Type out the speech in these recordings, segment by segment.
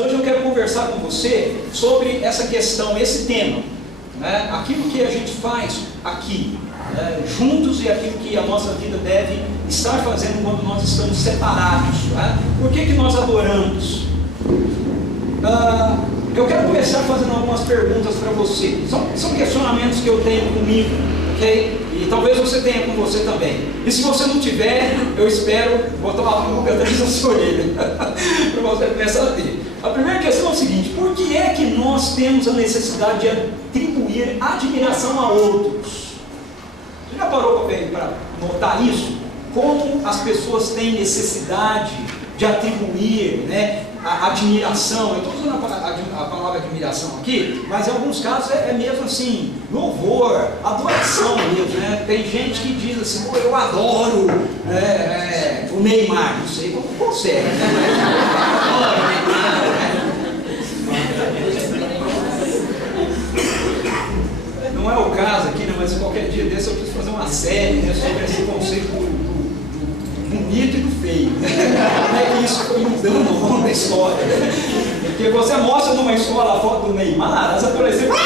Mas hoje eu quero conversar com você sobre essa questão, esse tema, né? Aquilo que a gente faz aqui, né? Juntos, e aquilo que a nossa vida deve estar fazendo quando nós estamos separados, né? Por que nós adoramos? Eu quero começar fazendo algumas perguntas para você. São questionamentos que eu tenho comigo, ok? E talvez você tenha com você também. E se você não tiver, eu espero botar uma ruga atrás da sua orelha para você começar a ter. A primeira questão é o seguinte: por que é que nós temos a necessidade de atribuir admiração a outros? Você já parou para notar isso? Como as pessoas têm necessidade de atribuir, né, a admiração? Eu estou usando a palavra admiração aqui, mas em alguns casos é mesmo assim, louvor, adoração mesmo, né? Tem gente que diz assim: pô, eu adoro o Neymar, não sei como consegue, né? Mas eu adoro o Neymar, né? Não é o caso aqui, né? Mas qualquer dia desse eu preciso fazer uma série, né, sobre esse conceito do bonito e do feio, né? Como é que isso foi mudando ao longo da história? Porque você mostra numa escola a foto do Neymar, as adolescentes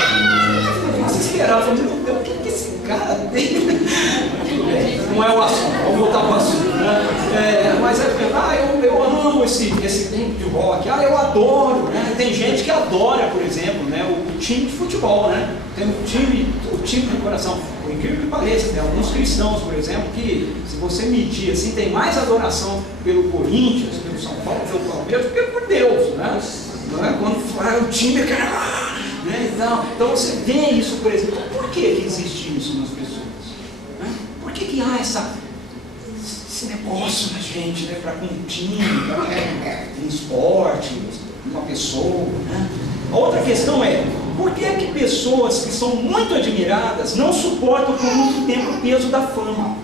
você esperava, meu Deus, o que esse cara tem? Tudo bem, não é o assunto, vamos voltar para o assunto, né? Mas eu amo esse tempo de rock, eu adoro, né? Tem gente que adora, por exemplo, né, o time de futebol, né? Tem o time de coração. Por incrível que pareça, tem alguns cristãos, por exemplo, que se você medir assim, tem mais adoração pelo Corinthians, pelo São Paulo, pelo Palmeiras, do que por Deus, né? Não é? Quando fala o time, né? Então você vê isso, por exemplo. Por que existe isso nas pessoas? Né? Por que há esse negócio na gente, né? Para com um time, um esporte, uma pessoa, né? A outra questão é: por que pessoas que são muito admiradas não suportam por muito tempo o peso da fama?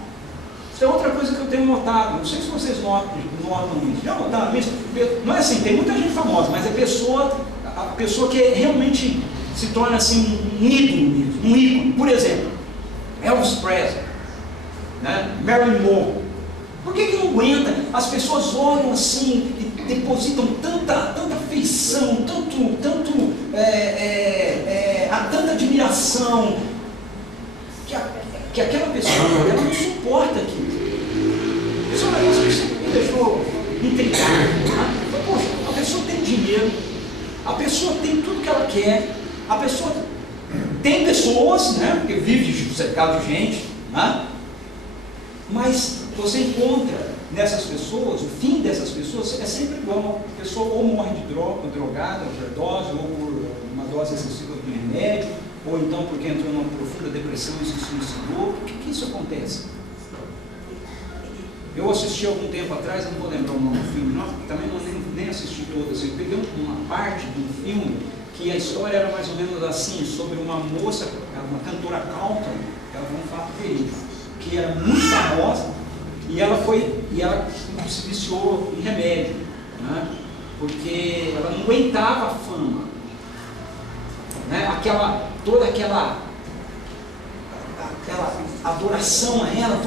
Isso é outra coisa que eu tenho notado. Não sei se vocês notam isso. Já notaram isso? Não é assim, tem muita gente famosa, mas a pessoa que realmente se torna assim um ídolo mesmo, um ícone. Por exemplo, Elvis Presley, né? Marilyn Monroe. Por que não aguenta? As pessoas olham assim e depositam tanta afeição, tanta admiração, que aquela pessoa ela não suporta aquilo. Isso é um negócio que me deixou intrigado. Né? Poxa, a pessoa tem dinheiro, a pessoa tem tudo que ela quer, a pessoa tem pessoas, né? Porque vive cercado de gente, né? Mas você encontra nessas pessoas, o fim dessas pessoas é sempre igual. A pessoa ou morre de drogada, overdose, ou por uma dose excessiva de remédio, ou então porque entrou numa profunda depressão e se suicidou. Por que isso acontece? Eu assisti algum tempo atrás, eu não vou lembrar o nome do filme, não, também nem assisti todo, assim, eu peguei uma parte do filme que a história era mais ou menos assim, sobre uma moça, uma cantora country, ela foi um fato verídico, que era muito famosa, e ela se viciou em remédio, né? Porque ela não aguentava a fama, né? Toda aquela adoração a ela,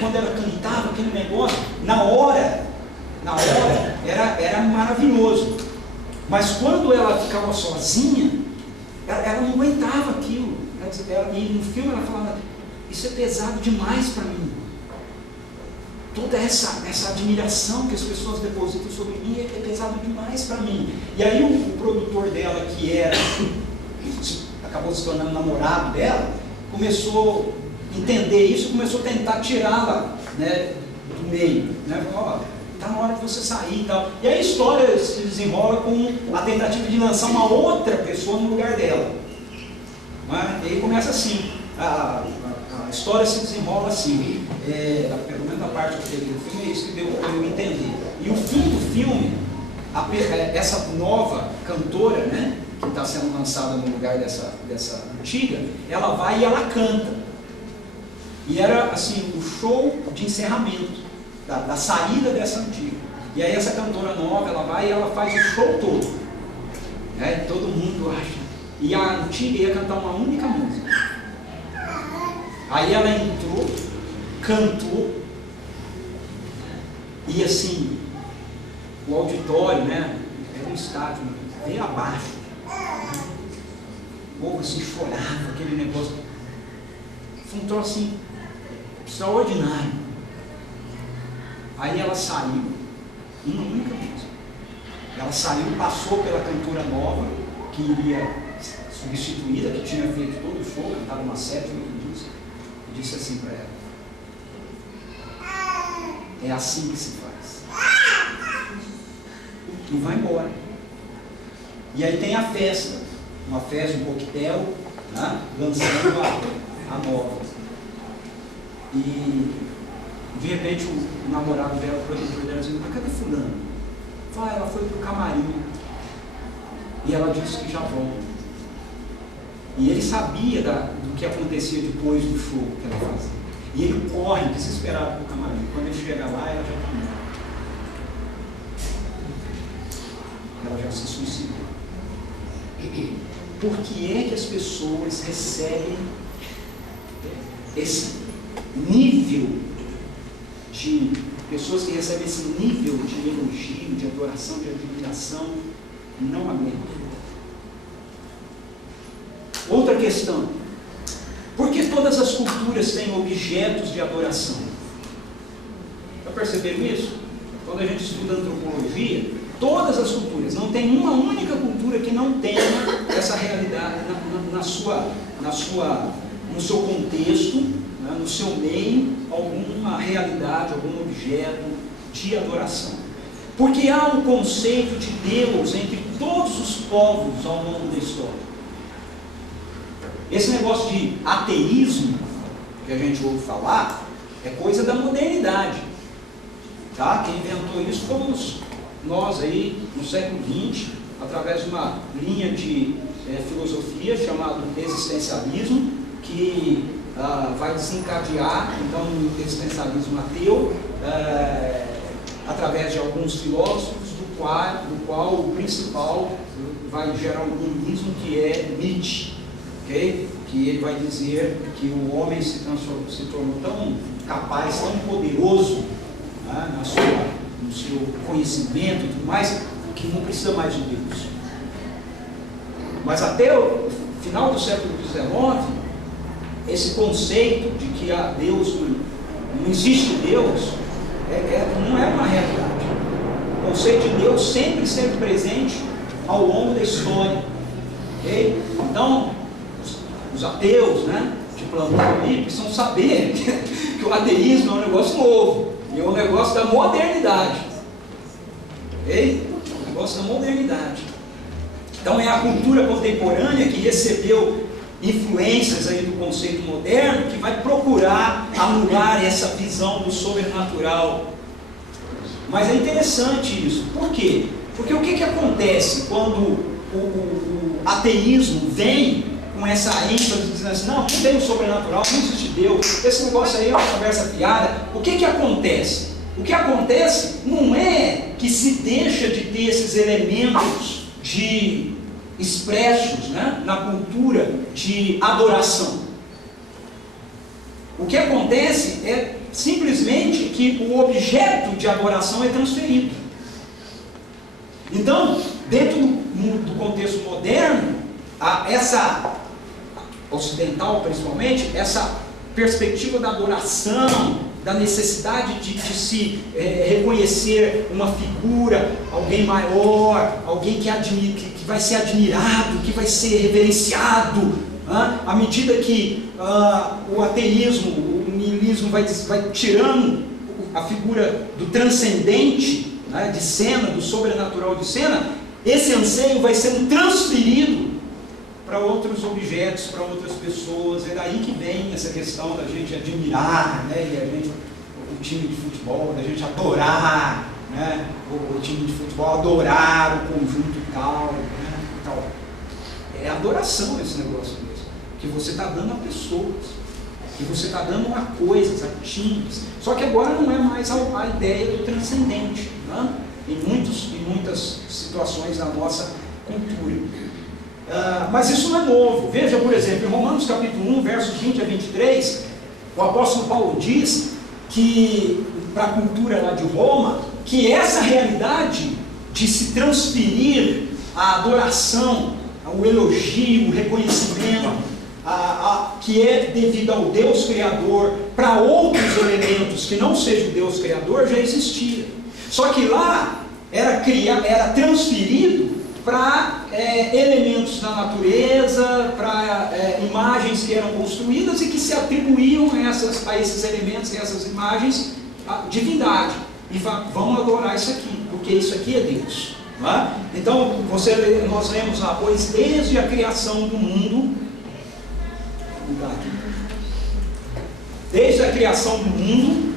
quando ela cantava aquele negócio, na hora era maravilhoso, mas quando ela ficava sozinha, ela não aguentava aquilo, e no filme ela falava: isso é pesado demais para mim. Toda essa admiração que as pessoas depositam sobre mim é pesado demais para mim. E aí o produtor dela, que acabou se tornando namorado dela, começou a entender isso, começou a tentar tirá-la, né, do meio, né? Falou: tá na hora de você sair e tal. E aí a história se desenrola com a tentativa de lançar uma outra pessoa no lugar dela, né? E aí começa assim, a história se desenrola assim, pelo menos a parte que teve do filme, é isso que deu para eu entender. E o fim do filme, essa nova cantora, né, que está sendo lançada no lugar dessa antiga, ela vai e ela canta. E era assim, o show de encerramento da saída dessa antiga. E aí essa cantora nova, ela vai e ela faz o show todo, né? Todo mundo acha. E a antiga ia cantar uma única música. Aí ela entrou, cantou, e assim, o auditório, né? Era um estádio, veio abaixo. O povo assim chorava, aquele negócio. Foi um troço assim, extraordinário. Aí ela saiu, uma única vez. Ela saiu, passou pela cantora nova, que iria substituída, que tinha feito todo o show, cantava uma sétima música, e disse assim para ela: é assim que se faz. E vai embora. E aí tem a festa, uma festa, um coquetel, né, lançando a nova. E de repente o namorado dela foi dentro dizendo: mas cadê fulano? Fala, ela foi pro camarim. E ela disse que já volta. E ele sabia do que acontecia depois do show que ela fazia. E ele corre desesperado para o camarim. Quando ele chega lá, ela já está morta. Ela já se suicidou. Por que é que as pessoas recebem esse nível de pessoas que recebem esse nível de elogio, de adoração, de admiração? Não aguentam. Outra questão: por que todas as culturas têm objetos de adoração? Já perceberam isso? Quando a gente estuda antropologia, todas as culturas, não tem uma única cultura que não tenha essa realidade no seu contexto, né, no seu meio, alguma realidade, algum objeto de adoração. Porque há um conceito de Deus entre todos os povos ao longo da história. Esse negócio de ateísmo, que a gente ouve falar, é coisa da modernidade. Tá? Quem inventou isso fomos nós aí, no século XX, através de uma linha de filosofia chamada existencialismo, que vai desencadear, então, um existencialismo ateu, através de alguns filósofos, do qual o principal vai gerar um humanismo, que é Nietzsche. Okay? Que ele vai dizer que o homem se tornou tão capaz, tão poderoso, né, no seu conhecimento e tudo mais, que não precisa mais de Deus. Mas até o final do século XIX, esse conceito de que Deus não existe Deus não é uma realidade. O conceito de Deus sempre esteve presente ao longo da história. Okay? Então, os ateus, né, de plantão aí, precisam saber que o ateísmo é um negócio novo, e é um negócio da modernidade. Ok? É um negócio da modernidade. Então é a cultura contemporânea que recebeu influências aí do conceito moderno, que vai procurar anular essa visão do sobrenatural. Mas é interessante isso. Por quê? Porque o que acontece quando o ateísmo vem com essa ênfase dizendo assim: não tem o sobrenatural, não existe Deus, esse negócio aí é uma conversa fiada. O que acontece? O que acontece não é que se deixa de ter esses elementos expressos, né, na cultura de adoração. O que acontece é simplesmente que o objeto de adoração é transferido. Então, dentro do contexto moderno, essa ocidental principalmente, essa perspectiva da adoração, da necessidade de se reconhecer uma figura, alguém maior, alguém que vai ser admirado, que vai ser reverenciado, à medida que o ateísmo, o niilismo vai tirando a figura do transcendente, né, de cena, do sobrenatural de cena, esse anseio vai sendo transferido para outros objetos, para outras pessoas. É daí que vem essa questão da gente admirar, né, e o time de futebol, da gente adorar, né, o time de futebol, adorar o conjunto e tal, né, tal. É adoração esse negócio mesmo, que você está dando a pessoas, que você está dando a coisas, a times. Só que agora não é mais a ideia do transcendente, né, em muitas situações da nossa cultura. Mas isso não é novo. Veja, por exemplo, em Romanos capítulo 1, versos 20 a 23, o apóstolo Paulo diz que, para a cultura lá de Roma, que essa realidade de se transferir a adoração, o elogio, o reconhecimento, que é devido ao Deus Criador, para outros elementos que não seja o Deus Criador, já existia. Só que lá era transferido para elementos da natureza, para imagens que eram construídas e que se atribuíam a esses elementos e essas imagens a divindade. E vamos adorar isso aqui, porque isso aqui é Deus. Não é? Então, nós lemos lá, pois desde a criação do mundo, desde a criação do mundo,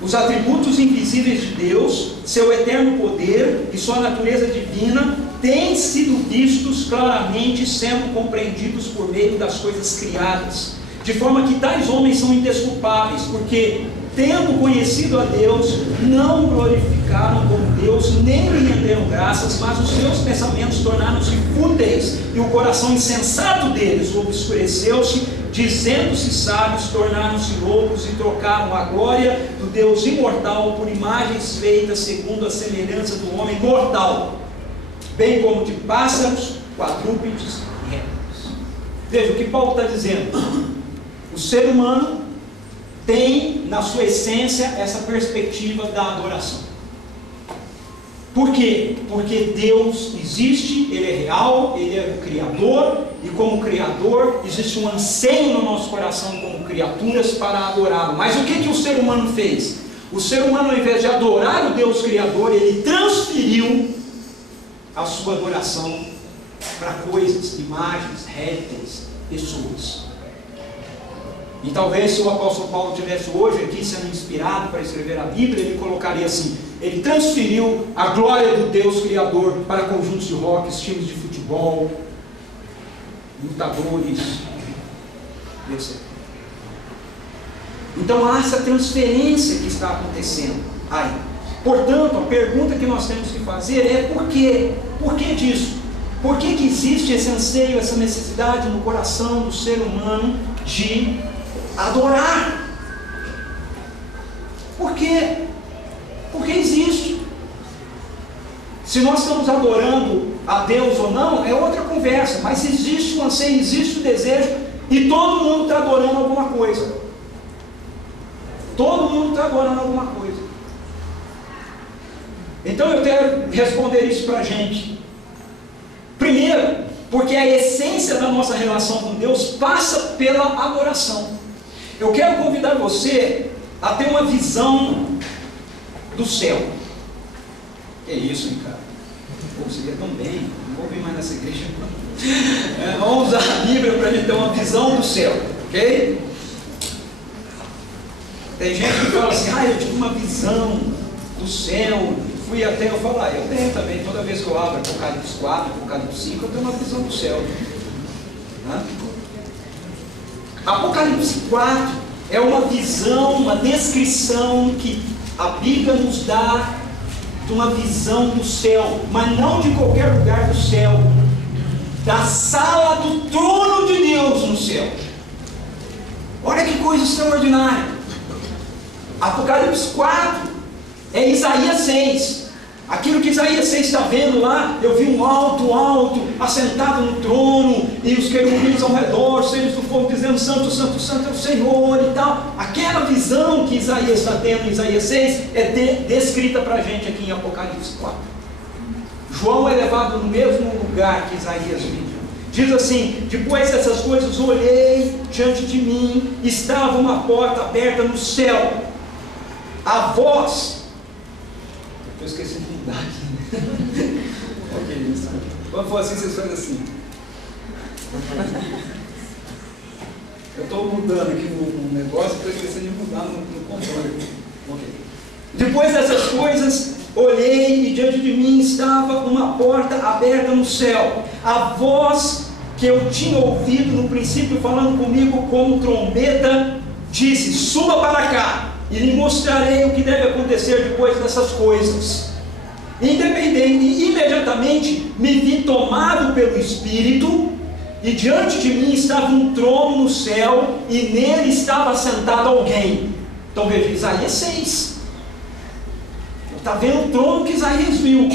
os atributos invisíveis de Deus, seu eterno poder e sua natureza divina têm sido vistos claramente, sendo compreendidos por meio das coisas criadas, de forma que tais homens são indesculpáveis, porque, tendo conhecido a Deus, não glorificaram como Deus, nem lhe renderam graças, mas os seus pensamentos tornaram-se fúteis, e o coração insensato deles obscureceu-se, dizendo-se sábios, tornaram-se loucos, e trocaram a glória do Deus imortal por imagens feitas segundo a semelhança do homem mortal, bem como de pássaros, quadrúpedes e répteis. Veja o que Paulo está dizendo. O ser humano tem na sua essência essa perspectiva da adoração. Por quê? Porque Deus existe, Ele é real, Ele é o Criador, e como Criador existe um anseio no nosso coração como criaturas para adorá-lo. Mas o que o ser humano fez? O ser humano, ao invés de adorar o Deus Criador, ele transferiu a sua adoração para coisas, imagens, répteis, pessoas. E talvez se o apóstolo Paulo estivesse hoje aqui sendo inspirado para escrever a Bíblia, ele colocaria assim: ele transferiu a glória do Deus Criador para conjuntos de rock, times de futebol, lutadores, etc. Então há essa transferência que está acontecendo aí. Portanto, a pergunta que nós temos que fazer é por quê? Por que disso? Por que existe esse anseio, essa necessidade no coração do ser humano de adorar? Por quê? Porque existe. Se nós estamos adorando a Deus ou não, é outra conversa, mas existe o anseio, existe o desejo, e todo mundo está adorando alguma coisa. Todo mundo está adorando alguma coisa. Então eu quero responder isso para a gente. Primeiro, porque a essência da nossa relação com Deus passa pela adoração. Eu quero convidar você a ter uma visão do céu. Que isso, hein, cara? Pô, você ia tão bem, não vou vir mais nessa igreja. Vamos usar a Bíblia para a gente ter uma visão do céu, ok? Tem gente que fala assim: eu tive uma visão do céu. Fui até, eu falo, eu tenho também, toda vez que eu abro Apocalipse 4, Apocalipse 5, eu tenho uma visão do céu. Apocalipse 4 é uma visão, uma descrição que a Bíblia nos dá de uma visão do céu, mas não de qualquer lugar do céu, da sala do trono de Deus no céu. Olha que coisa extraordinária. Apocalipse 4 é Isaías 6. Aquilo que Isaías 6 está vendo lá, eu vi um alto, assentado no trono, e os querubins ao redor, seres do fogo, dizendo: Santo, Santo, Santo é o Senhor, e tal. Aquela visão que Isaías está tendo em Isaías 6 é descrita para a gente aqui em Apocalipse 4. João é levado no mesmo lugar que Isaías viu. Diz assim: depois dessas coisas olhei, diante de mim estava uma porta aberta no céu. A voz... Eu esqueci de mudar aqui. Ok, isso. Quando for assim, vocês fazem assim. Eu estou mudando aqui no negócio, estou esquecendo de mudar no controle. Ok. Depois dessas coisas, olhei e diante de mim estava uma porta aberta no céu. A voz que eu tinha ouvido no princípio falando comigo como trombeta disse: suba para cá e lhe mostrarei o que deve acontecer depois dessas coisas. Imediatamente me vi tomado pelo Espírito, e diante de mim estava um trono no céu, e nele estava sentado alguém. Então veja, Isaías 6. Está vendo o trono que Isaías viu.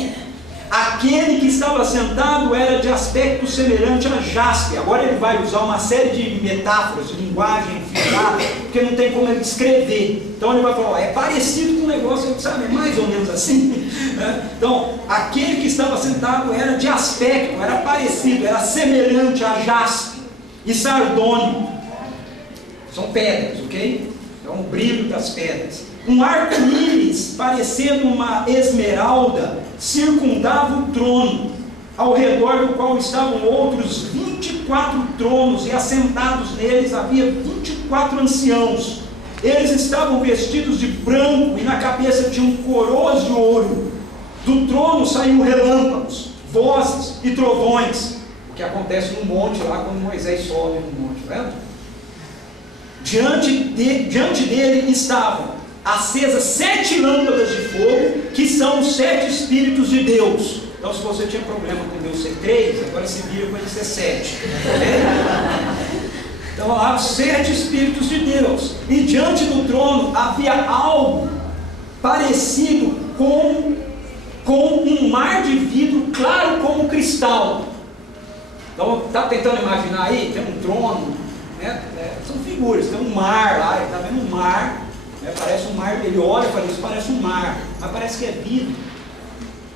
Aquele que estava sentado era de aspecto semelhante a jaspe. Agora ele vai usar uma série de metáforas, de linguagem figurada, porque não tem como ele descrever. Então ele vai falar, é parecido com um negócio, sabe, é mais ou menos assim. Então, aquele que estava sentado era de aspecto, era parecido, era semelhante a jaspe e sardônio. São pedras, ok? Então o brilho das pedras. Um arco-íris, parecendo uma esmeralda, circundava o trono, ao redor do qual estavam outros 24 tronos, e assentados neles havia 24 anciãos. Eles estavam vestidos de branco, e na cabeça tinham coroas de ouro. Do trono saíam relâmpagos, vozes e trovões, o que acontece no monte lá, quando Moisés sobe no monte, né? Diante dele estavam acesas 7 lâmpadas de fogo, que são os 7 Espíritos de Deus. Então, se você tinha problema com Deus ser 3, agora se vira com ele ser 7. Então, há os 7 Espíritos de Deus. E diante do trono havia algo parecido com um mar de vidro claro como cristal. Então, está tentando imaginar aí? Tem um trono, né? São figuras, tem um mar lá, ele está vendo um mar. Parece um mar, ele olha para isso, parece um mar, mas parece que é vidro,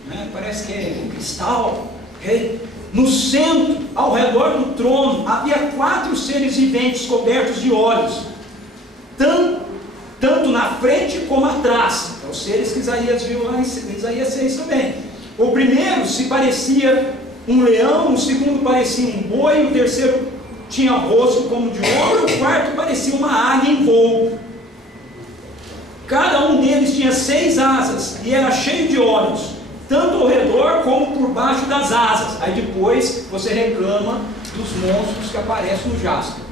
né? Parece que é um cristal. Okay? No centro, ao redor do trono, havia 4 seres viventes cobertos de olhos, tanto na frente como atrás. É os seres que Isaías viu lá em Isaías 6 também. O primeiro se parecia um leão, o segundo parecia um boi, o terceiro tinha rosto como de ouro, o quarto parecia uma águia em voo. Cada um deles tinha 6 asas e era cheio de olhos, tanto ao redor como por baixo das asas. Aí depois você reclama dos monstros que aparecem no Jasper.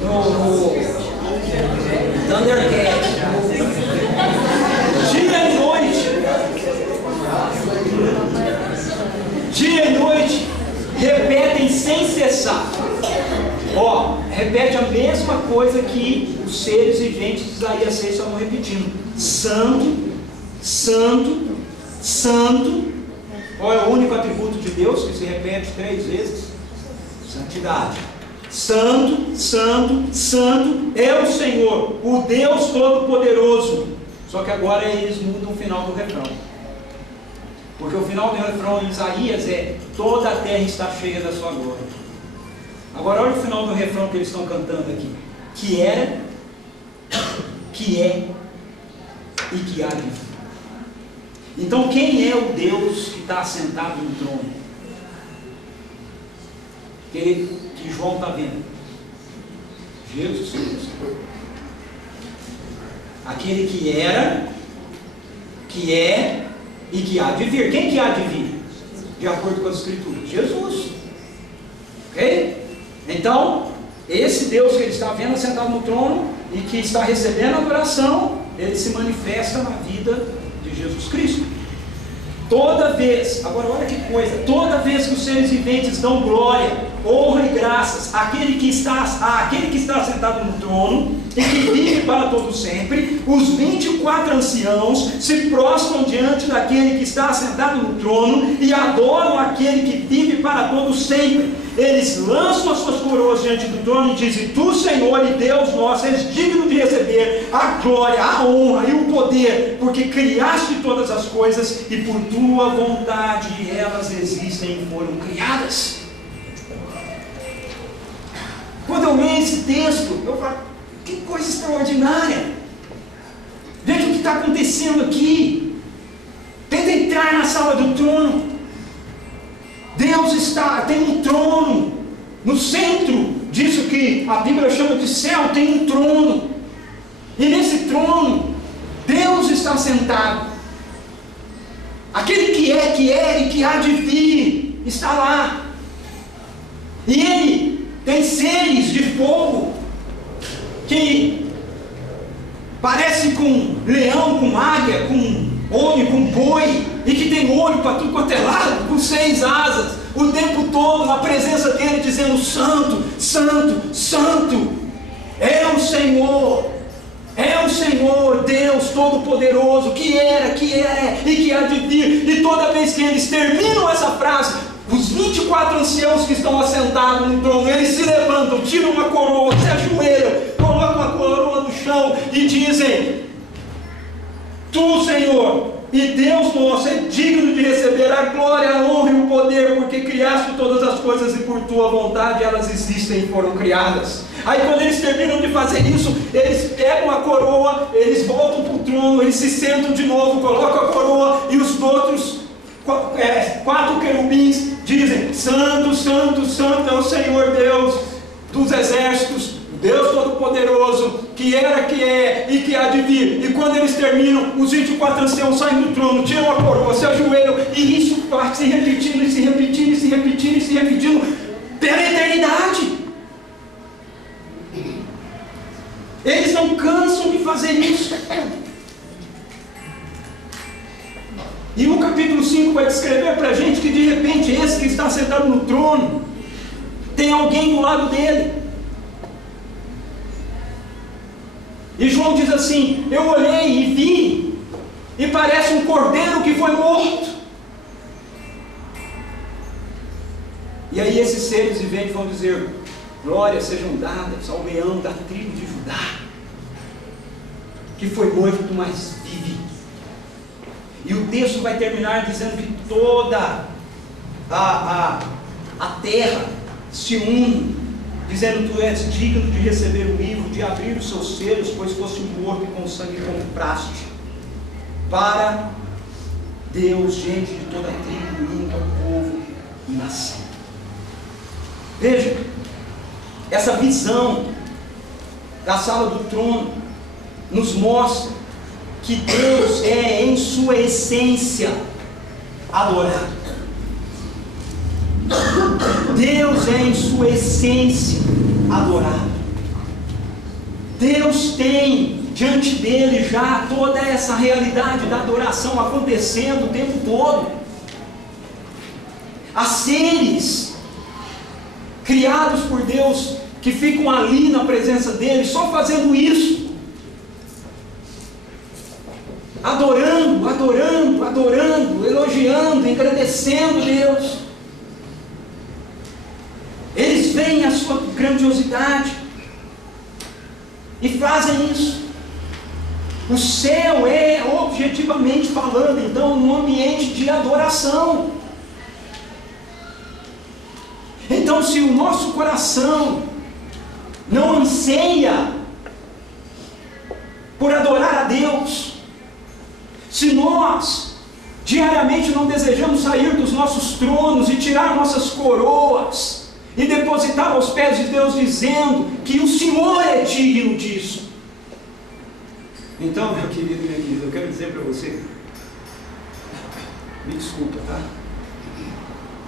No Thundercat. Dia e noite repetem sem cessar. Repete a mesma coisa que os seres viventes de Isaías 6 estavam repetindo. Santo, santo, santo. Qual é o único atributo de Deus que se repete 3 vezes? Santidade. Santo, santo, santo é o Senhor, o Deus Todo-Poderoso. Só que agora eles mudam o final do refrão. Porque o final do refrão em Isaías é: toda a terra está cheia da sua glória. Agora olha o final do refrão que eles estão cantando aqui. Que era, que é e que há de vir. Então quem é o Deus que está assentado no trono? Que João está vendo? Jesus Cristo. Aquele que era, que é e que há de vir. Quem que há de vir? De acordo com as Escrituras? Jesus. Ok? Então, esse Deus que ele está vendo assentado no trono e que está recebendo a adoração, ele se manifesta na vida de Jesus Cristo. Toda vez, agora olha que coisa, toda vez que os seres viventes dão glória, honra e graças àquele que está sentado no trono e que vive para todo sempre, os 24 anciãos se prostram diante daquele que está sentado no trono e adoram aquele que vive para todo sempre. Eles lançam as suas coroas diante do trono e dizem: Tu, Senhor e Deus nosso, és digno de receber a glória, a honra e o poder, porque criaste todas as coisas e por tua vontade elas existem e foram criadas. Quando eu leio esse texto, eu falo: que coisa extraordinária! Veja o que está acontecendo aqui. Tenta entrar na sala do trono. Deus tem um trono no centro disso que a Bíblia chama de céu. Tem um trono, e nesse trono Deus está sentado. Aquele que é e que há de vir está lá, e ele tem seres de fogo que parece com leão, com águia, com homem, com boi, e que tem olho para tudo quanto é lado, com 6 asas, o tempo todo na presença dele, dizendo: Santo, Santo, Santo é o Senhor, é o Senhor, Deus Todo-Poderoso, que era, que é e que há de vir. E toda vez que eles terminam essa frase, os 24 anciãos que estão assentados no trono, eles se levantam, tiram uma coroa, se ajoelham, colocam a coroa no chão e dizem: Tu, Senhor, e Deus nosso, é digno de receber a glória, a honra e o poder, porque criaste todas as coisas e por tua vontade elas existem e foram criadas. Aí quando eles terminam de fazer isso, eles pegam a coroa, eles voltam para o trono, eles se sentam de novo, colocam a coroa, e os outros 4 querubins dizem: Santo, Santo, Santo é o Senhor Deus dos exércitos, Deus Todo-Poderoso, que era, que é e que há de vir. E quando eles terminam, os 24 anciãos saem do trono, tiram a coroa, se ajoelham, e isso vai se repetindo, e se repetindo, e se repetindo, e se repetindo pela eternidade. Eles não cansam de fazer isso. E o capítulo 5 vai descrever para a gente que de repente esse que está sentado no trono tem alguém do lado dele. E João diz assim: eu olhei e vi, e parece um cordeiro que foi morto. E aí esses seres viventes vão dizer: glórias sejam dadas ao leão da tribo de Judá, que foi morto, mas vive. E o texto vai terminar dizendo que toda a terra se une, dizendo: tu és digno de receber o livro, de abrir os seus selos, pois foste morto e com sangue compraste para Deus gente de toda a tribo, língua, povo e nação. Veja, essa visão da sala do trono nos mostra que Deus é em sua essência adorado. Deus é em sua essência adorado. Deus tem diante dele já toda essa realidade da adoração acontecendo o tempo todo. Há seres criados por Deus que ficam ali na presença dele, só fazendo isso, adorando, adorando, adorando, elogiando, engrandecendo Deus. Eles veem a sua grandiosidade e fazem isso. O céu é, objetivamente falando, então, um ambiente de adoração. Então, se o nosso coração não anseia por adorar a Deus, se nós diariamente não desejamos sair dos nossos tronos e tirar nossas coroas e depositar aos pés de Deus, dizendo que o Senhor é digno disso, então, meu querido e minha querida, eu quero dizer para você, me desculpa, tá?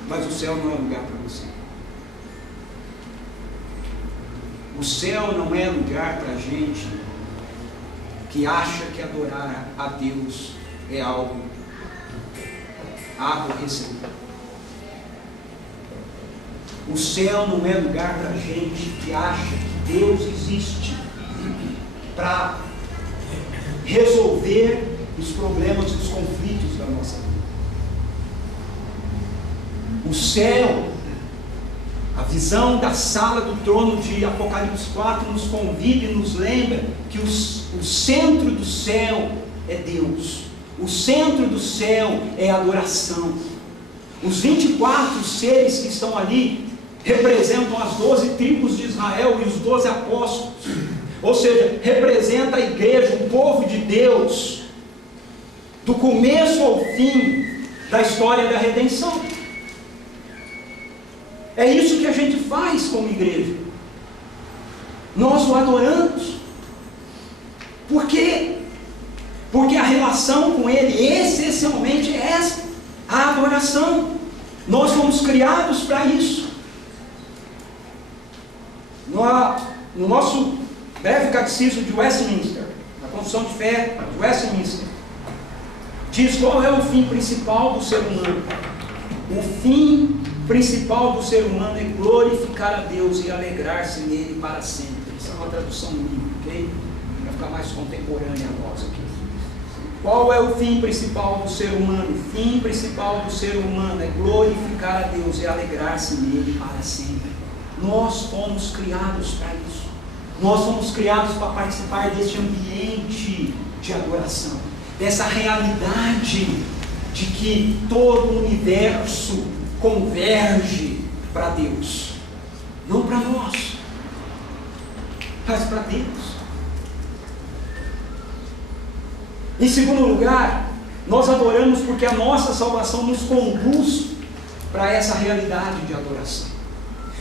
Mas o céu não é lugar para você. O céu não é lugar para gente que acha que adorar a Deus é algo aborrecedor. O céu não é lugar para gente que acha que Deus existe para resolver os problemas e os conflitos da nossa vida. O céu, a visão da sala do trono de Apocalipse 4 nos convida e nos lembra que o centro do céu é Deus. O centro do céu é a adoração. Os 24 seres que estão ali representam as 12 tribos de Israel e os 12 apóstolos. Ou seja, representa a igreja, o povo de Deus, do começo ao fim da história da redenção. É isso que a gente faz como igreja. Nós o adoramos. Por quê? Porque a relação com Ele essencialmente é essa, a adoração. Nós fomos criados para isso. No nosso breve catecismo de Westminster, a Confissão de Fé de Westminster, diz qual é o fim principal do ser humano. O fim principal do ser humano é glorificar a Deus e alegrar-se nele para sempre. Essa é uma tradução livre, ok? Para ficar mais contemporânea a nós aqui. Qual é o fim principal do ser humano? O fim principal do ser humano é glorificar a Deus e alegrar-se nele para sempre. Nós fomos criados para isso. Nós fomos criados para participar deste ambiente de adoração, dessa realidade de que todo o universo converge para Deus, não para nós, mas para Deus. Em segundo lugar, nós adoramos porque a nossa salvação nos conduz para essa realidade de adoração.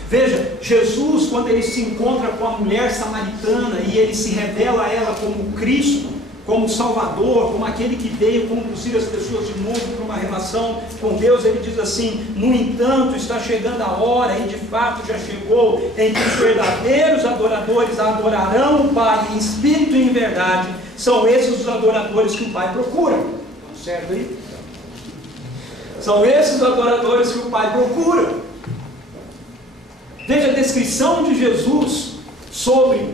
Veja, Jesus, quando ele se encontra com a mulher samaritana e ele se revela a ela como Cristo, como Salvador, como aquele que veio conduzir as pessoas de novo para uma relação com Deus, ele diz assim: no entanto, está chegando a hora, e de fato já chegou, em que os verdadeiros adoradores adorarão o Pai em espírito e em verdade. São esses os adoradores que o Pai procura. Certo aí? São esses os adoradores que o Pai procura. Veja a descrição de Jesus sobre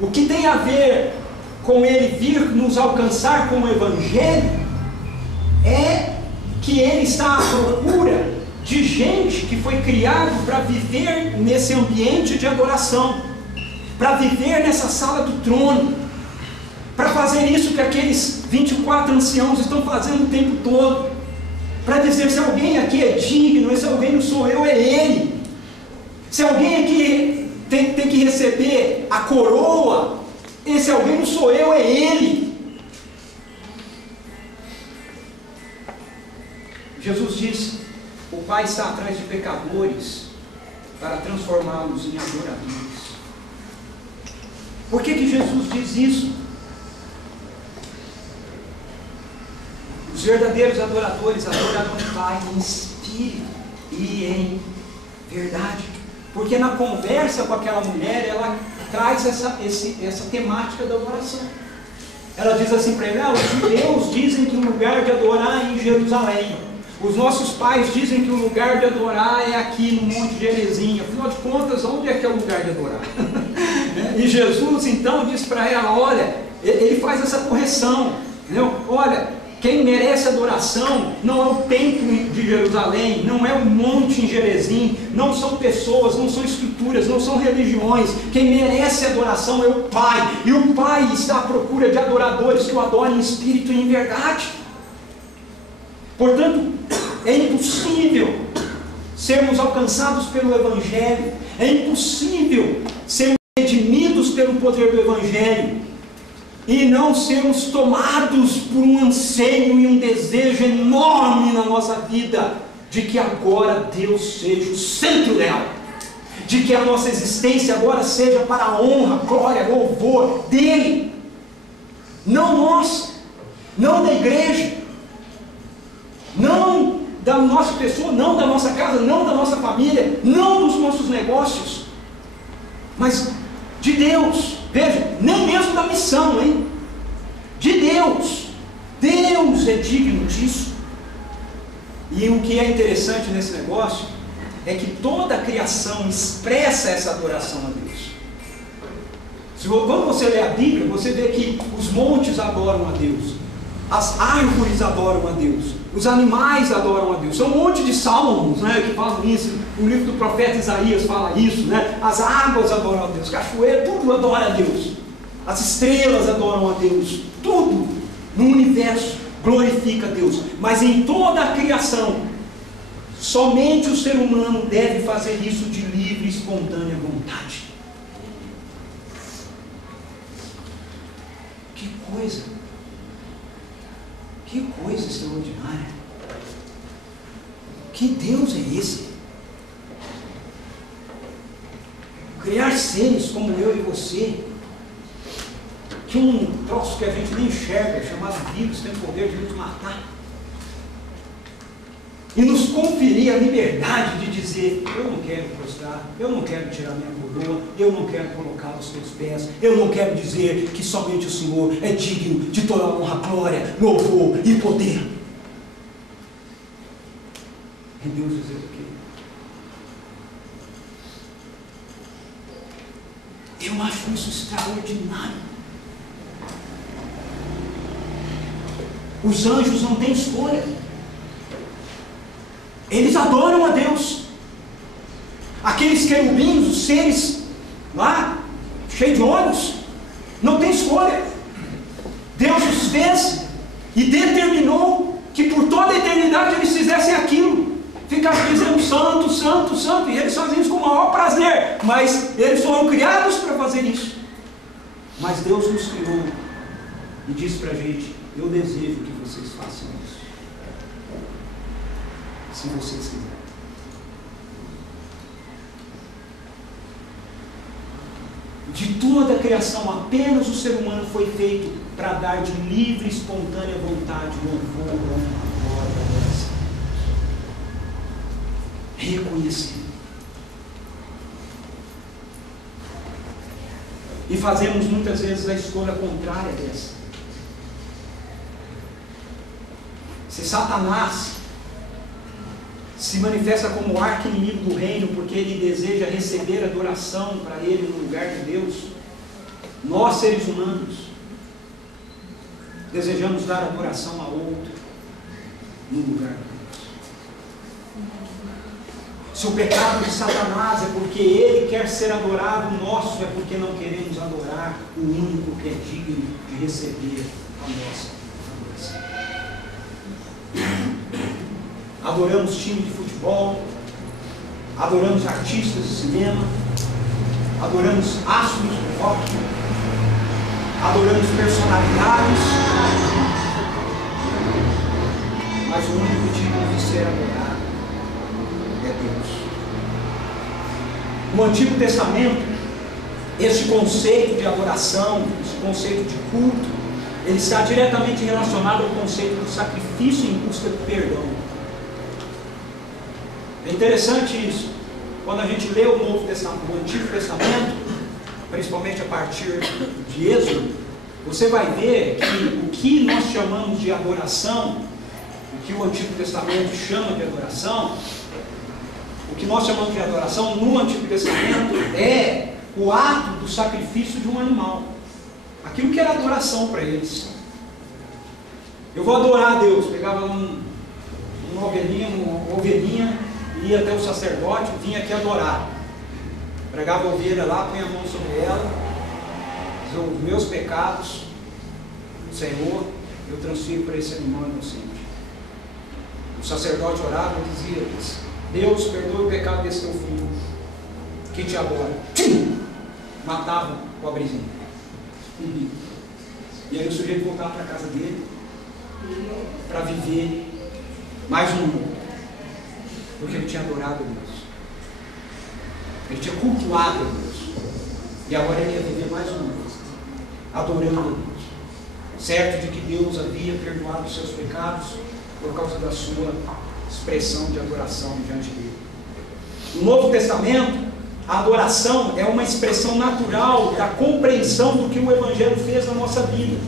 o que tem a ver com ele vir nos alcançar com o Evangelho, é que ele está à procura de gente que foi criado para viver nesse ambiente de adoração, para viver nessa sala do trono, para fazer isso que aqueles 24 anciãos estão fazendo o tempo todo, para dizer: se alguém aqui é digno, esse alguém não sou eu, é ele. Se alguém aqui tem que receber a coroa, esse alguém não sou eu, é ele. Jesus disse: o Pai está atrás de pecadores para transformá-los em adoradores. Por que Jesus diz isso? Os verdadeiros adoradores adorarão o Pai em espírito e em verdade. Porque na conversa com aquela mulher, ela traz essa temática da adoração. Ela diz assim para ele: os judeus dizem que o lugar de adorar é em Jerusalém. Os nossos pais dizem que o lugar de adorar é aqui no Monte Gerizim. Afinal de contas, onde é que é o lugar de adorar? E Jesus então diz para ela: olha, ele faz essa correção, entendeu? Olha, quem merece adoração não é o templo de Jerusalém, não é o monte em Gerizim, não são pessoas, não são estruturas, não são religiões. Quem merece adoração é o Pai, e o Pai está à procura de adoradores que o adorem em espírito e em verdade. Portanto, é impossível sermos alcançados pelo Evangelho, é impossível sermos redimidos pelo poder do Evangelho e não sermos tomados por um anseio e um desejo enorme na nossa vida de que agora Deus seja o centro dela, de que a nossa existência agora seja para a honra, glória, louvor dele, não nossa, não da igreja, não da nossa pessoa, não da nossa casa, não da nossa família, não dos nossos negócios, mas de Deus. Veja, nem mesmo da missão, hein? De Deus. Deus é digno disso. E o que é interessante nesse negócio é que toda a criação expressa essa adoração a Deus. Quando você lê a Bíblia, você vê que os montes adoram a Deus, as árvores adoram a Deus, os animais adoram a Deus. São um monte de salmos, né, que falam isso. O livro do profeta Isaías fala isso, né? As águas adoram a Deus, cachoeira, tudo adora a Deus. As estrelas adoram a Deus. Tudo no universo glorifica a Deus. Mas em toda a criação, somente o ser humano deve fazer isso de livre e espontânea vontade. Que coisa! Que coisa extraordinária! Que Deus é esse? Criar seres como eu e você, que um troço que a gente nem enxerga, chamado vírus, tem o poder de nos matar, e nos conferir a liberdade de dizer: eu não quero prostrar, eu não quero tirar minha coroa, eu não quero colocar os teus pés, eu não quero dizer que somente o Senhor é digno de toda honra, glória, louvor e poder. E Deus dizer o quê? Eu acho isso extraordinário. Os anjos não têm escolha. Eles adoram a Deus. Aqueles querubins, os seres lá, cheios de olhos, não tem escolha. Deus os fez e determinou que por toda a eternidade eles fizessem aquilo. Ficavam dizendo santo, santo, santo, e eles faziam isso com o maior prazer, mas eles foram criados para fazer isso. Mas Deus nos criou e disse para a gente: eu desejo que vocês façam isso, se vocês quiserem. De toda a criação, apenas o ser humano foi feito para dar de livre, espontânea vontade louvor, honra, glória, adoração. Reconhecer. E fazemos muitas vezes a escolha contrária dessa. Se Satanás se manifesta como arqui-inimigo do reino, porque ele deseja receber adoração para ele no lugar de Deus, nós, seres humanos, desejamos dar adoração a outro no lugar de Deus. Se o pecado de Satanás é porque ele quer ser adorado, o nosso é porque não queremos adorar o único que é digno de receber a nossa adoração. Adoramos time de futebol, adoramos artistas de cinema, adoramos astros do rock, adoramos personalidades, mas o único digno de ser adorado é Deus. No Antigo Testamento, este conceito de adoração, esse conceito de culto, ele está diretamente relacionado ao conceito do sacrifício em busca de perdão. É interessante isso. Quando a gente lê o Novo Testamento, o Antigo Testamento, principalmente a partir de Êxodo, você vai ver que o que nós chamamos de adoração, o que o Antigo Testamento chama de adoração, o que nós chamamos de adoração no Antigo Testamento é o ato do sacrifício de um animal. Aquilo que era adoração para eles. Eu vou adorar a Deus. Pegava uma ovelhinha, ia até o sacerdote, vinha aqui adorar. Pregava a ovelha lá, põe a mão sobre ela, os meus pecados, Senhor, eu transfiro para esse animal inocente. O sacerdote orava e dizia: Deus, perdoe o pecado desse teu filho, que te adora. Matava o pobrezinho. E aí o sujeito voltava para a casa dele para viver mais um ano, porque ele tinha adorado a Deus, ele tinha cultuado a Deus, e agora ele ia viver mais um ano adorando a Deus, certo de que Deus havia perdoado os seus pecados por causa da sua expressão de adoração diante dele. No Novo Testamento, a adoração é uma expressão natural da compreensão do que o Evangelho fez na nossa vida.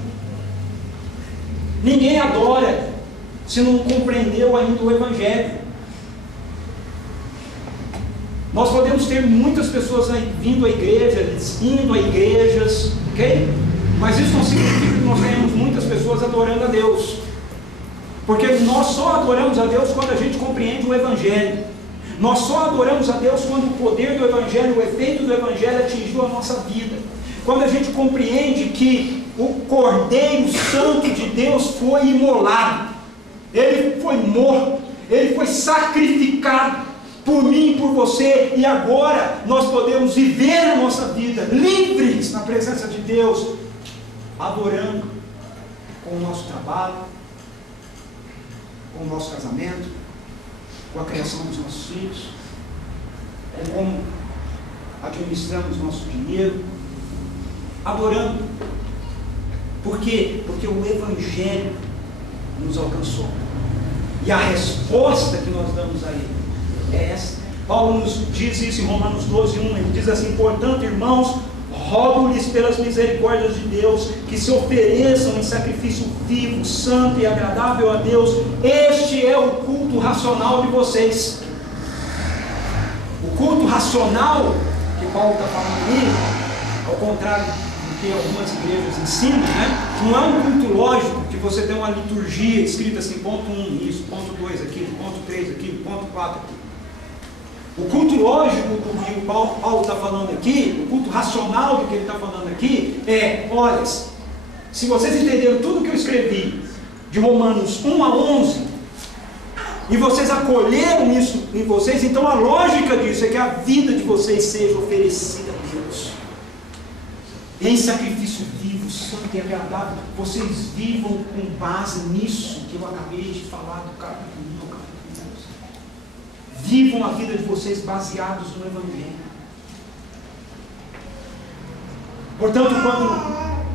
Ninguém adora se não compreendeu ainda o Evangelho. Nós podemos ter muitas pessoas vindo à igreja, indo a igrejas, ok? Mas isso não significa que nós tenhamos muitas pessoas adorando a Deus. Porque nós só adoramos a Deus quando a gente compreende o Evangelho. Nós só adoramos a Deus quando o poder do Evangelho, o efeito do Evangelho atingiu a nossa vida. Quando a gente compreende que o Cordeiro Santo de Deus foi imolado, ele foi morto, ele foi sacrificado por mim e por você, e agora nós podemos viver a nossa vida livres na presença de Deus, adorando com o nosso trabalho, com o nosso casamento, com a criação dos nossos filhos, com como administramos nosso dinheiro, adorando. Por quê? Porque o Evangelho nos alcançou. E a resposta que nós damos a Ele é essa. Paulo nos diz isso em Romanos 12:1. Ele diz assim: portanto, irmãos, rogo-lhes pelas misericórdias de Deus que se ofereçam em sacrifício vivo, santo e agradável a Deus. Este é o culto racional de vocês. O culto racional que Paulo está falando ali, ao contrário que algumas igrejas ensinam, né? Não é um culto lógico que você tem uma liturgia escrita assim, ponto 1, isso, ponto 2 aquilo, ponto 3 aquilo, ponto 4 aquilo. O culto lógico do que o Paulo está falando aqui, o culto racional do que ele está falando aqui, é, olha, se vocês entenderam tudo que eu escrevi, de Romanos 1 a 11, e vocês acolheram isso em vocês, então a lógica disso é que a vida de vocês seja oferecida a Deus, em sacrifício vivo, santo e agradável. Vocês vivam com base nisso que eu acabei de falar do capítulo 1 ao capítulo 11. Vivam a vida de vocês baseados no Evangelho. Portanto, quando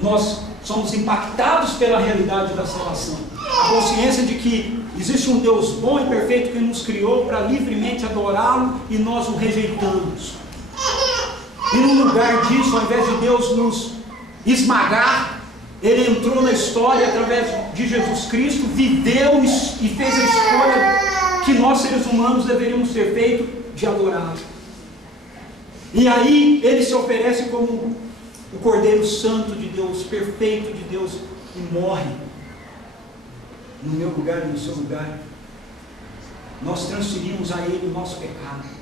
nós somos impactados pela realidade da salvação, a consciência de que existe um Deus bom e perfeito que nos criou para livremente adorá-lo e nós o rejeitamos. E no lugar disso, ao invés de Deus nos esmagar, Ele entrou na história através de Jesus Cristo, viveu e fez a escolha que nós seres humanos deveríamos ter feito de adorá-lo. E aí Ele se oferece como o Cordeiro Santo de Deus, perfeito de Deus, e morre no meu lugar e no seu lugar. Nós transferimos a Ele o nosso pecado.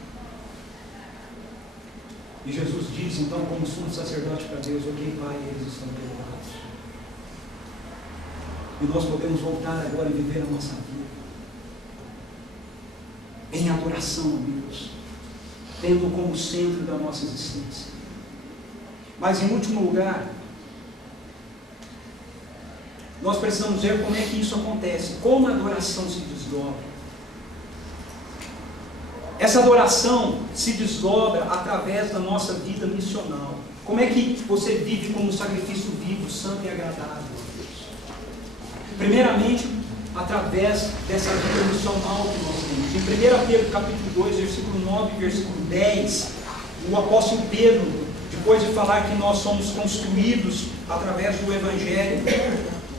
E Jesus diz então, como sumo sacerdote para Deus: ok, Pai, eles estão perdoados. E nós podemos voltar agora e viver a nossa vida em adoração a Deus, tendo como centro da nossa existência. Mas em último lugar, nós precisamos ver como é que isso acontece, como a adoração se desdobra. Essa adoração se desdobra através da nossa vida missional. Como é que você vive como um sacrifício vivo, santo e agradável a Deus? Primeiramente, através dessa vida missional que nós temos. Em 1 Pedro capítulo 2, versículo 9 e versículo 10, o apóstolo Pedro, depois de falar que nós somos construídos através do Evangelho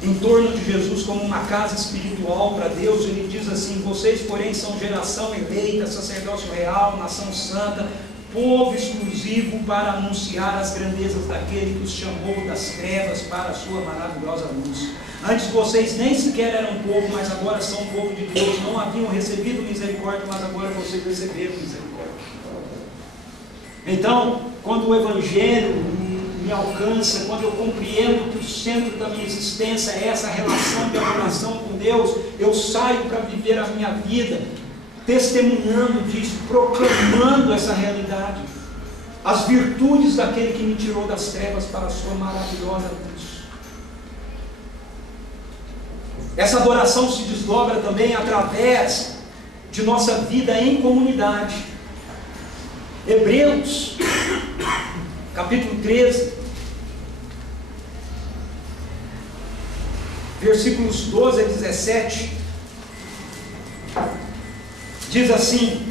em torno de Jesus como uma casa espiritual para Deus, ele diz assim: vocês, porém, são geração eleita, sacerdócio real, nação santa, povo exclusivo, para anunciar as grandezas daquele que os chamou das trevas para a sua maravilhosa luz. Antes vocês nem sequer eram povo, mas agora são povo de Deus. Não haviam recebido misericórdia, mas agora vocês receberam misericórdia. Então, quando o Evangelho me alcança, quando eu compreendo que o centro da minha existência é essa relação de adoração com Deus, eu saio para viver a minha vida testemunhando disso, proclamando essa realidade, as virtudes daquele que me tirou das trevas para a sua maravilhosa luz. Essa adoração se desdobra também através de nossa vida em comunidade. Hebreus capítulo 13, versículos 12 a 17, diz assim: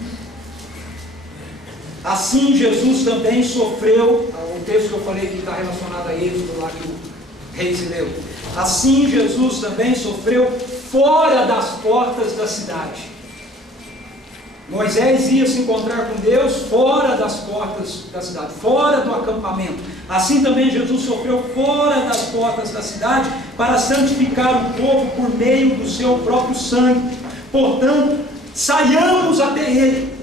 assim Jesus também sofreu, o texto que eu falei que está relacionado a Êxodo, lá que o rei se leu. Assim Jesus também sofreu fora das portas da cidade. Moisés ia se encontrar com Deus fora das portas da cidade, fora do acampamento. Assim também Jesus sofreu fora das portas da cidade para santificar o povo por meio do seu próprio sangue. Portanto, saiamos até ele,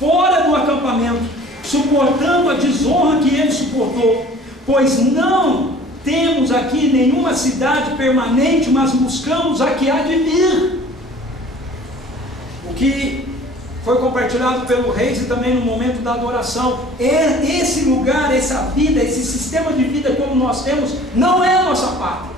fora do acampamento, suportando a desonra que ele suportou, pois não temos aqui nenhuma cidade permanente, mas buscamos a que há de vir. O que foi compartilhado pelo Reis e também no momento da adoração, esse lugar, essa vida, esse sistema de vida como nós temos, não é a nossa pátria,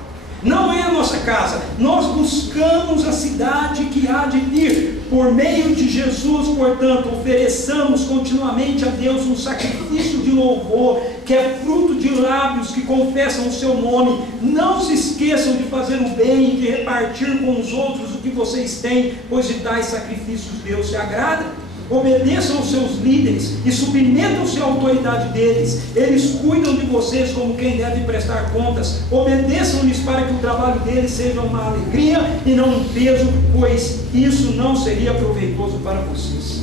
não é a nossa casa. Nós buscamos a cidade que há de vir. Por meio de Jesus, portanto, ofereçamos continuamente a Deus um sacrifício de louvor, que é fruto de lábios que confessam o seu nome. Não se esqueçam de fazer o bem e de repartir com os outros o que vocês têm, pois de tais sacrifícios Deus se agrada. Obedeçam aos seus líderes e submetam-se à autoridade deles. Eles cuidam de vocês como quem deve prestar contas. Obedeçam-lhes para que o trabalho deles seja uma alegria e não um peso, pois isso não seria proveitoso para vocês.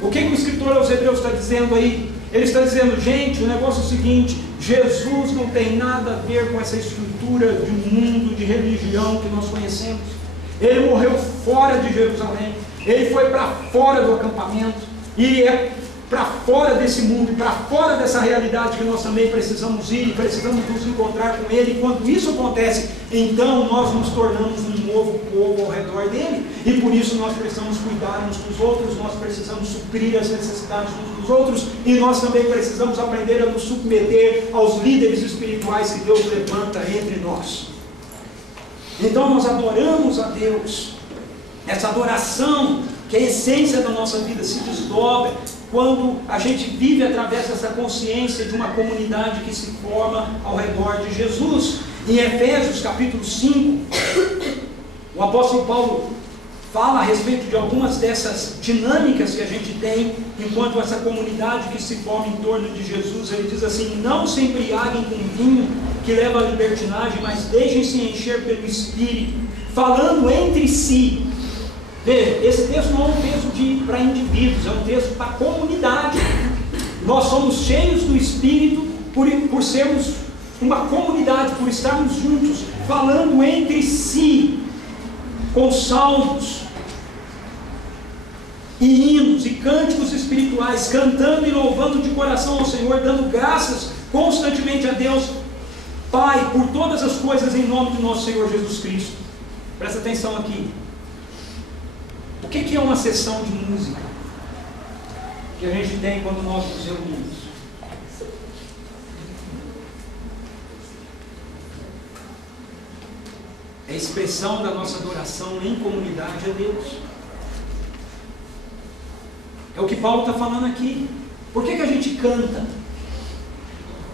O que o escritor aos Hebreus está dizendo aí? Ele está dizendo, gente, o negócio é o seguinte: Jesus não tem nada a ver com essa estrutura de mundo, de religião que nós conhecemos. Ele morreu fora de Jerusalém, ele foi para fora do acampamento, e é para fora desse mundo, para fora dessa realidade que nós também precisamos ir, precisamos nos encontrar com Ele. E quando isso acontece, então nós nos tornamos um novo povo ao redor dele, e por isso nós precisamos cuidar uns dos outros, nós precisamos suprir as necessidades uns dos outros, e nós também precisamos aprender a nos submeter aos líderes espirituais que Deus levanta entre nós. Então nós adoramos a Deus. Essa adoração, que é a essência da nossa vida, se desdobra quando a gente vive através dessa consciência de uma comunidade que se forma ao redor de Jesus. Em Efésios capítulo 5, o apóstolo Paulo fala a respeito de algumas dessas dinâmicas que a gente tem enquanto essa comunidade que se forma em torno de Jesus. Ele diz assim: não se embriaguem com vinho que leva à libertinagem, mas deixem-se encher pelo Espírito, falando entre si. Veja, esse texto não é um texto para indivíduos, é um texto para a comunidade. Nós somos cheios do Espírito por sermos uma comunidade, por estarmos juntos, falando entre si, com salmos, e hinos, e cânticos espirituais, cantando e louvando de coração ao Senhor, dando graças constantemente a Deus, Pai, por todas as coisas em nome do nosso Senhor Jesus Cristo. Presta atenção aqui. O que é uma sessão de música que a gente tem quando nós nos reunimos? É a expressão da nossa adoração em comunidade a Deus. É o que Paulo está falando aqui. Por que a gente canta?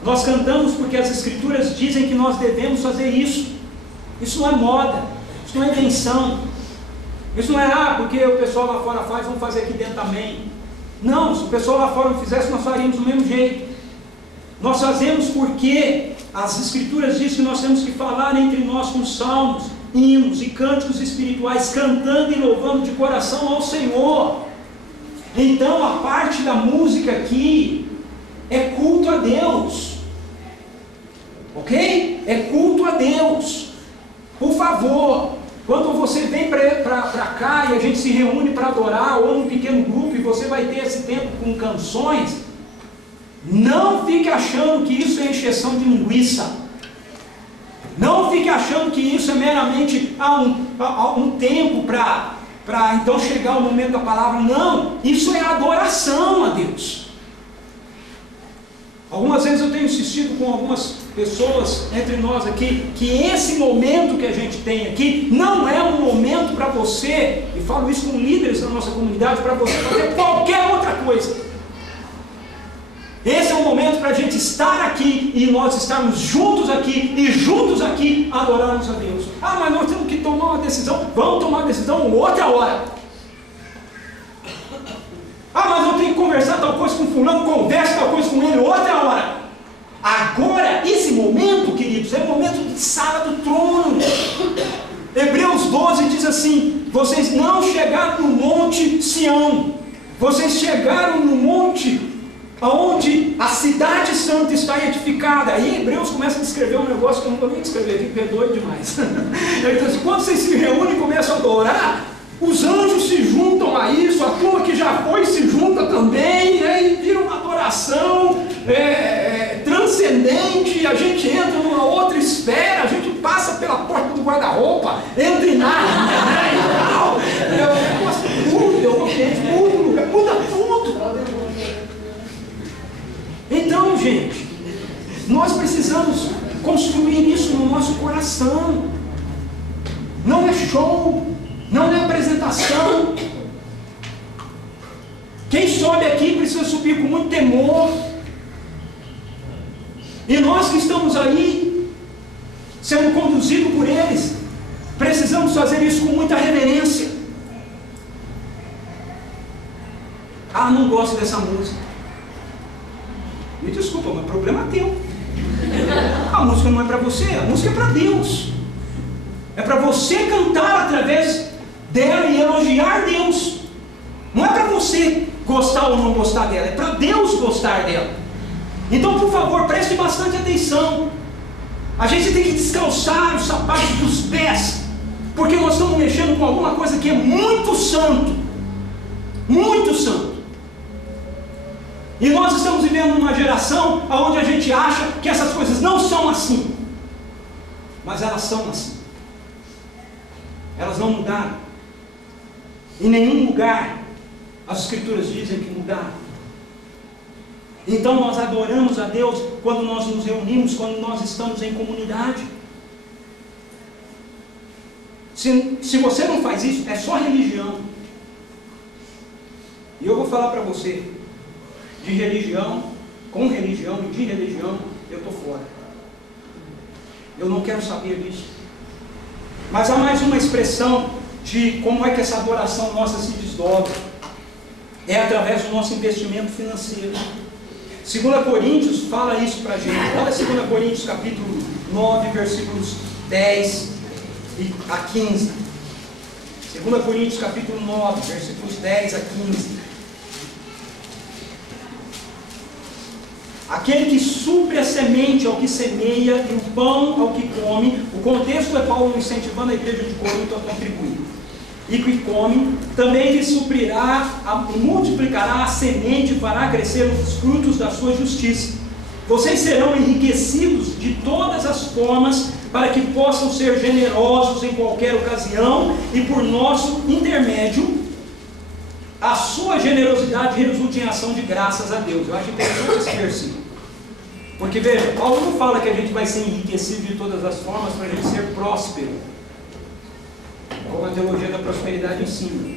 Nós cantamos porque as Escrituras dizem que nós devemos fazer isso. Isso não é moda, isso não é invenção. Isso não é, porque o pessoal lá fora faz, vamos fazer aqui dentro também. Não, se o pessoal lá fora não fizesse, nós faríamos do mesmo jeito. Nós fazemos porque as Escrituras dizem que nós temos que falar entre nós com salmos, hinos e cânticos espirituais, cantando e louvando de coração ao Senhor. Então a parte da música aqui é culto a Deus. Ok? É culto a Deus. Por favor, quando você vem para cá e a gente se reúne para adorar, ou num pequeno grupo, e você vai ter esse tempo com canções, não fique achando que isso é encheção de linguiça. Não fique achando que isso é meramente um tempo para então chegar o momento da palavra. Não, isso é adoração a Deus. Algumas vezes eu tenho insistido com algumas pessoas entre nós aqui, que esse momento que a gente tem aqui, não é um momento para você, e falo isso com líderes da nossa comunidade, para você fazer qualquer outra coisa. Esse é um momento para a gente estar aqui, e nós estarmos juntos aqui, e juntos aqui adorarmos a Deus. Ah, mas nós temos que tomar uma decisão. Vamos tomar uma decisão outra hora. Ah, mas eu tenho que conversar tal coisa com fulano, conversa tal coisa com ele outra hora. Agora, esse momento, queridos, é o momento de sala do trono. Hebreus 12 diz assim: vocês não chegaram no monte Sião, vocês chegaram no monte onde a cidade santa está edificada. Aí Hebreus começa a descrever um negócio que eu não vou nem descrever aqui, porque é doido demais. Ele diz assim: quando vocês se reúnem e começam a adorar, os anjos se juntam a isso, a turma que já foi se junta também, e vira uma adoração transcendente. A gente entra numa outra esfera, a gente passa pela porta do guarda-roupa, entra em nada, e tal. O negócio muda, o ambiente muda tudo. Então, gente, nós precisamos construir isso no nosso coração. Não é show, não é apresentação. Quem sobe aqui precisa subir com muito temor. E nós que estamos aí, sendo conduzidos por eles, precisamos fazer isso com muita reverência. Ah, não gosto dessa música. Me desculpa, mas o problema é teu. A música não é para você, a música é para Deus. É para você cantar através dela e elogiar Deus. Não é para você gostar ou não gostar dela, é para Deus gostar dela. Então, por favor, preste bastante atenção. A gente tem que descalçar os sapatos dos pés, porque nós estamos mexendo com alguma coisa que é muito santo, muito santo. E nós estamos vivendo numa geração onde a gente acha que essas coisas não são assim, mas elas são assim. Elas não mudaram. Em nenhum lugar as Escrituras dizem que mudaram. Então nós adoramos a Deus quando nós nos reunimos, quando nós estamos em comunidade. Se você não faz isso, é só religião. E eu vou falar para você, de religião, com religião e de religião, eu estou fora. Eu não quero saber disso. Mas há mais uma expressão de como é que essa adoração nossa se desdobra. É através do nosso investimento financeiro. 2 Coríntios fala isso para a gente. Olha 2 Coríntios capítulo 9, versículos 10 a 15. 2 Coríntios capítulo 9, versículos 10 a 15. Aquele que supre a semente ao que semeia e o pão ao que come. O contexto é Paulo incentivando a igreja de Corinto a contribuir. E que come, também lhe suprirá e multiplicará a semente e fará crescer os frutos da sua justiça. Vocês serão enriquecidos de todas as formas, para que possam ser generosos em qualquer ocasião, e por nosso intermédio a sua generosidade resulte em ação de graças a Deus. Eu acho interessante esse versículo, porque veja, Paulo não fala que a gente vai ser enriquecido de todas as formas para a gente ser próspero, como a teologia da prosperidade ensina.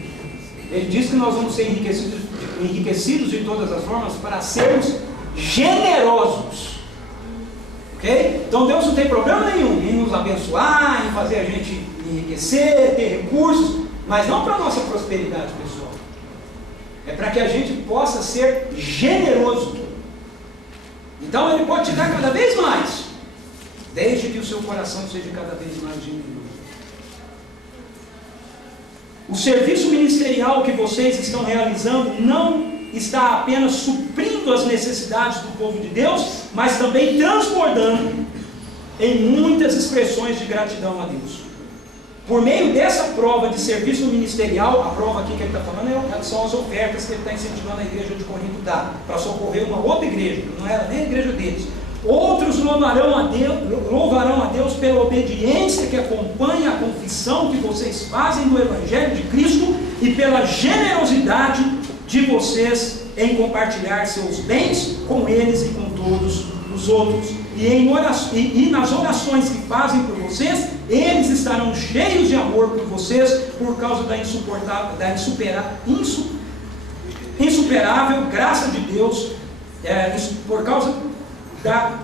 Ele diz que nós vamos ser enriquecidos de todas as formas para sermos generosos. Ok? Então Deus não tem problema nenhum em nos abençoar, em fazer a gente enriquecer, ter recursos, mas não para a nossa prosperidade pessoal. É para que a gente possa ser generoso. Então Ele pode te dar cada vez mais, desde que o seu coração seja cada vez mais generoso. O serviço ministerial que vocês estão realizando não está apenas suprindo as necessidades do povo de Deus, mas também transbordando em muitas expressões de gratidão a Deus. Por meio dessa prova de serviço ministerial, a prova aqui que ele está falando são as ofertas que ele está incentivando a igreja de Corinto a dar, para socorrer uma outra igreja, que não era nem a igreja deles. Outros louvarão a Deus pela obediência que acompanha a confissão que vocês fazem do Evangelho de Cristo e pela generosidade de vocês em compartilhar seus bens com eles e com todos os outros. E nas orações que fazem por vocês, eles estarão cheios de amor por vocês por causa da insuperável graça de Deus, por causa da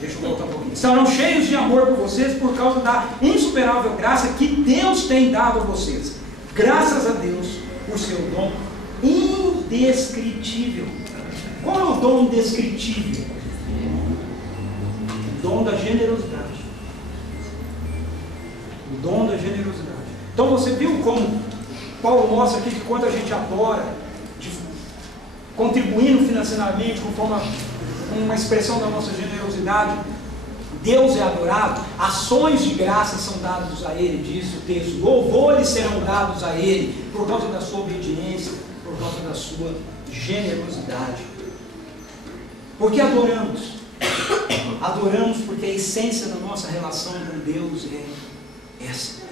deixa eu voltar um pouquinho. Estarão cheios de amor por vocês por causa da insuperável graça que Deus tem dado a vocês. Graças a Deus por seu dom indescritível. Qual é o dom indescritível? O dom da generosidade. O dom da generosidade. Então você viu como Paulo mostra aqui que quando a gente adora, contribuindo financeiramente, conforme uma expressão da nossa generosidade, Deus é adorado, ações de graça são dadas a Ele, diz o texto, louvores serão dados a Ele, por causa da sua obediência, por causa da sua generosidade. Por que adoramos? Adoramos porque a essência da nossa relação com Deus é essa,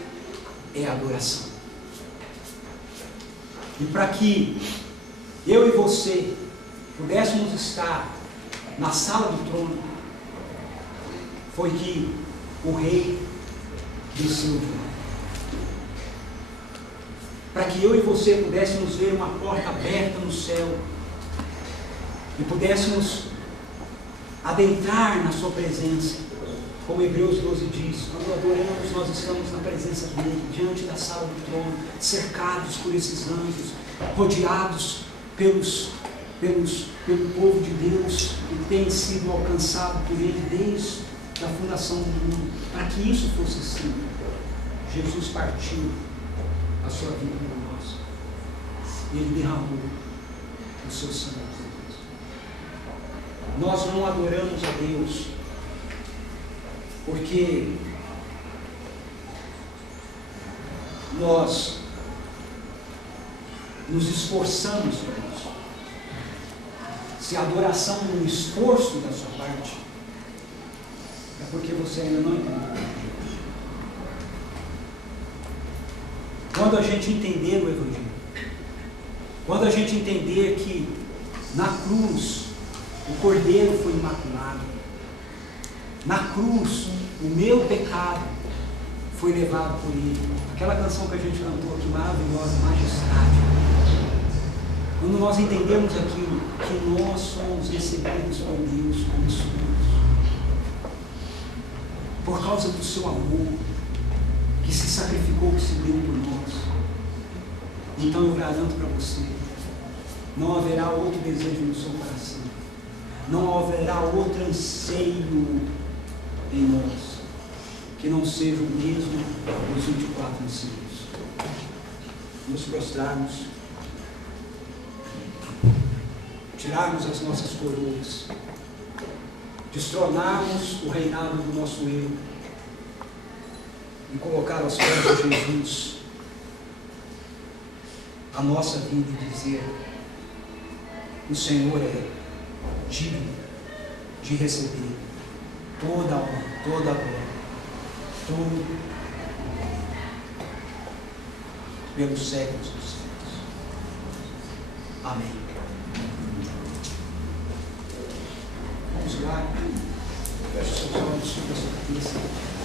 é a adoração. E para que eu e você pudéssemos estar na sala do trono, foi que o rei desceu de lá. Para que eu e você pudéssemos ver uma porta aberta no céu e pudéssemos adentrar na sua presença, como Hebreus 12 diz, quando adoramos nós estamos na presença dele, diante da sala do trono, cercados por esses anjos, rodeados pelo povo de Deus que tem sido alcançado por ele desde a fundação do mundo. Para que isso fosse assim, Jesus partiu a sua vida por nós. Ele derramou o seu sangue. Nós não adoramos a Deus porque nós nos esforçamos para isso. Se a adoração é um esforço da sua parte, é porque você ainda não entendeu. Quando a gente entender o Evangelho, quando a gente entender que na cruz o Cordeiro foi imaculado, na cruz o meu pecado foi levado por Ele, aquela canção que a gente cantou aqui, maravilhosa, Majestade. Quando nós entendemos aquilo, que nós somos recebidos por Deus como somos, por causa do seu amor, que se sacrificou, que se deu por nós, então eu garanto para você, não haverá outro desejo no seu coração, não haverá outro anseio em nós, que não seja o mesmo dos 24 anseios. Nos prostrarmos, tirarmos as nossas coroas, destronarmos o reinado do nosso eu e colocar aos pés de Jesus a nossa vida e dizer: o Senhor é digno de receber toda a honra, toda a glória, tudo pelos séculos dos séculos. Amém. Vamos lá. Feche seus olhos sobre a sua cabeça.